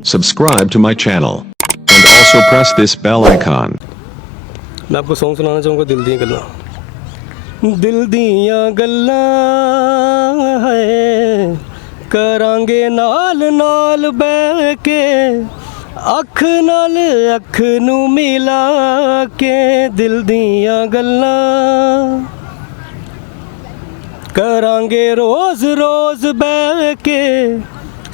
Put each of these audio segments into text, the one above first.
Subscribe to my channel and also press this bell icon. मैं आपको song सुनाना चाहूँगा दिल दी गल्लां। दिल दियां गल्लां है करांगे नाल नाल बैठ के, अख नाल अख नू मिला के। दिल दियां गल्लां करांगे रोज़ रोज़ बैठ के,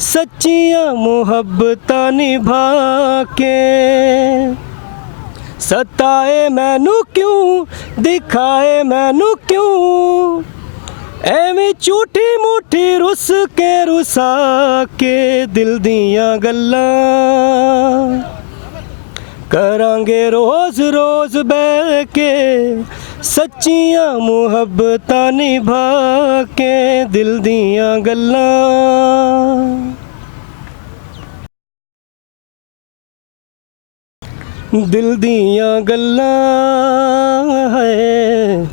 सच्चियां मुहब्बतां निभा के। सताए मैनू क्यों, दिखाए मैनू क्यों, एवें झूठी मूठी रुस के रुसा के। दिल दियां गल्लां करांगे रोज़ रोज़ बैठ के, सच्चियां मुहब्बतां निभा के। दिल दियां गल्लां दिल दियां गल्लां है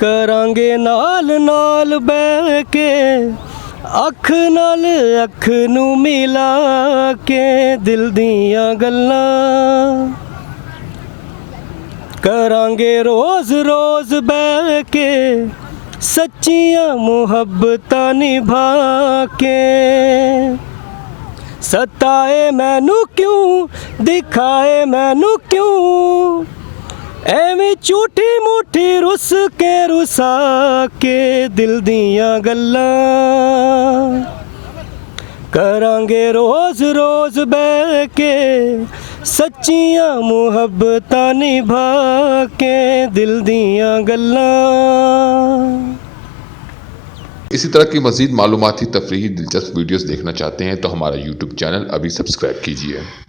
करांगे नाल नाल बैठ के, अख नाल अख नू मिला के। दिल दियां गल्लां करांगे रोज़ रोज़ बैठ के, सच्चियां मुहब्बतां निभा के। सताए मैनू क्यों, दिखाए मैनू क्यों, एवें झूठी मूठी रुस के रुसा के। दिल दियां गल्लां करांगे रोज़ रोज़ बैठ के, सच्चियां मुहब्बतां निभा के। दिल दियां गल्लां। इसी तरह की मज़ीद मालूमाती तफरीही दिलचस्प वीडियोस देखना चाहते हैं तो हमारा YouTube चैनल अभी सब्सक्राइब कीजिए।